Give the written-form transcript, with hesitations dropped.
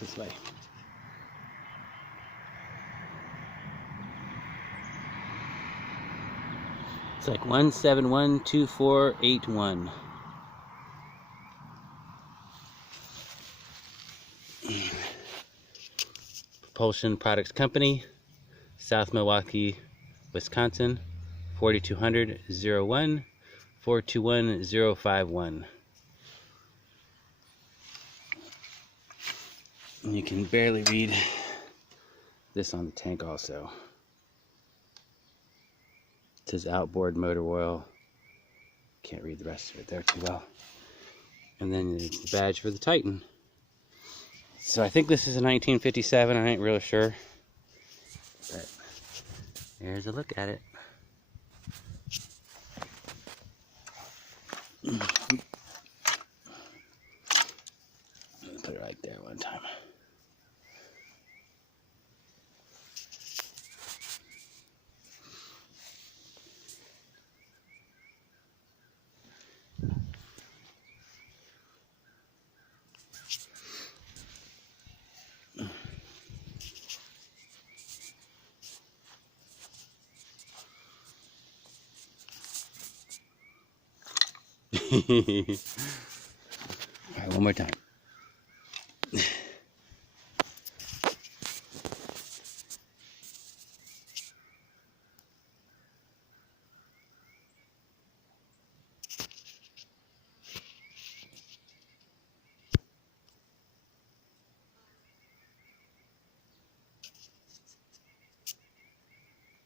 this way. It's like 1712481. Propulsion Products Company, South Milwaukee, Wisconsin, 4200 01 421 051. And you can barely read this on the tank also. It says outboard motor oil. Can't read the rest of it there too well. And then the badge for the Titan. So I think this is a 1957, I ain't really sure. But there's a look at it. Put it right there one time. All right, one more time.